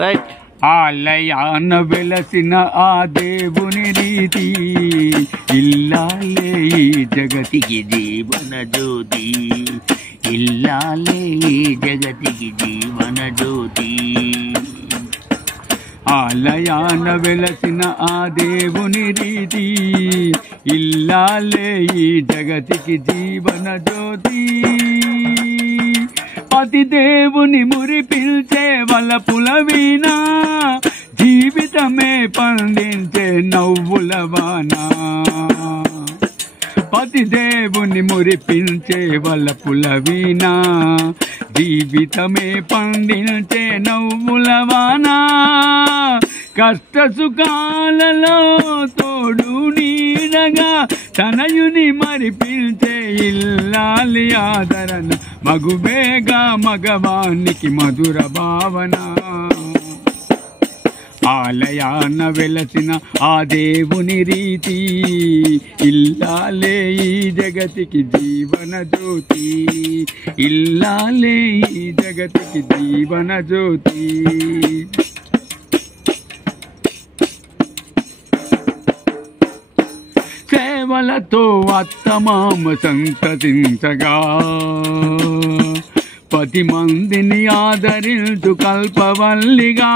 Right. ఆలయాన వెలసిన ఆ దేవుని రీతి ఇల్లాలే ఈ జగతికి జీవన జ్యోతి, ఇల్లాలే ఈ జగతికి జీవన జ్యోతి. ఆలయాన వెలసిన ఆ దేవుని రీతి ఇల్లాలే ఈ జగతికి జీవన జ్యోతి. పతి దేవుని మురిపిల్చే వలపుల వీణ, జీవితమే పండించే నవ్వుల వాన. పతి దేవుని మురిపించే వలపుల వీణ, జీవితమే పండించే నవ్వుల వాన. కష్ట సుఖాలలో తోడు నీడగా తనయుని మరిపించే ఇల్లాలి ఆదరణ, మగువేగా మగవానికి మధుర భావన. ఆలయాన వెలసిన ఆ దేవుని రీతి ఇల్లాలే ఈ జగతికి జీవన జ్యోతి, ఇల్లాలే ఈ జగతికి జీవన జ్యోతి. సేవలతో అత్తమామ సంతతించగా, 10 మందిని ఆదరించు కల్పవల్లిగా.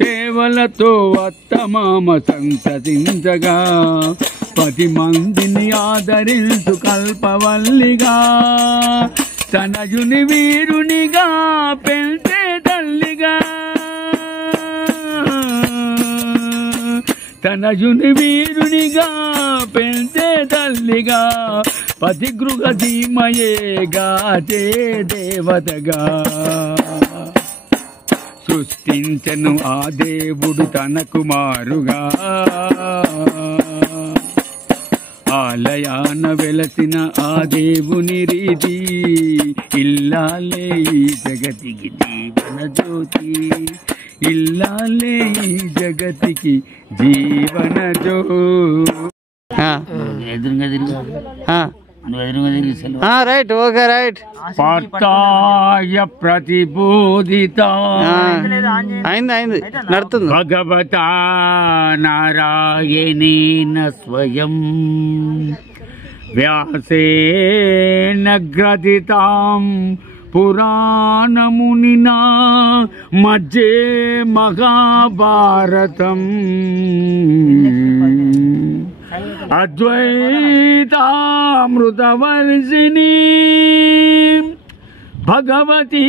సేవలతో అత్తమామ సంతతించగా, 10 మందిని ఆదరించు కల్పవల్లిగా. తనయుని వీరునిగా పెంచే తల్లిగా, తనయుని వీరునిగా పెంచే తల్లిగా. పతి గృహ ధీమయేగా చే దేవతగా సృష్టించను ఆ దేవుడు తన కుమారుగా. ఆలయాన వెలసిన ఆ దేవుని రీతి ఇల్లాలే ఈ జగతికి జీవన జ్యోతి, ఇల్లాలే ఈ జగతికి జీవన జ్యోతి. Right, okay right. పార్థాయ ప్రతిబోధిత అయింది నడుతుంది. భగవతా నారాయణేన స్వయం వ్యాసేన గ్రథితాం పురాణమునినా మధ్యే మహాభారతం. అద్వైతామృతవర్షిణీ భగవతీ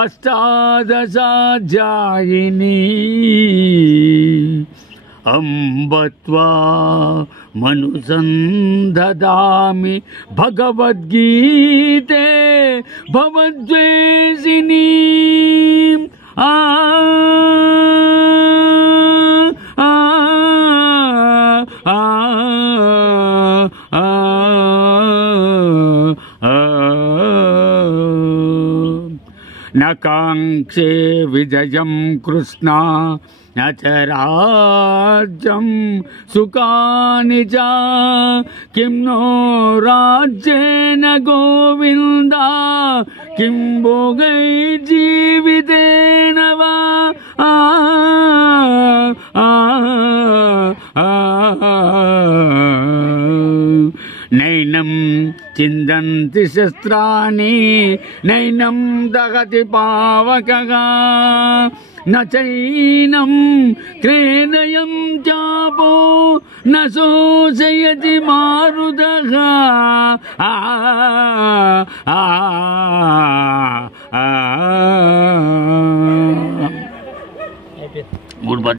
అష్టాదశాధ్యాయినీ అంబత్వా మనుసందదామి భగవద్గీతే భవద్వేషిణీ. నకాంక్షే విజయం కృష్ణ నచరాజ్యం సుఖాని చ కిం నో రాజ్యేన గోవింద కిం భోగై జీవితేన వా. నైనం చిందంతి శస్త్రాణి నైనం దహతి పావకగా నైనం క్లేదయం చాపో న శోషయతి మారుతః.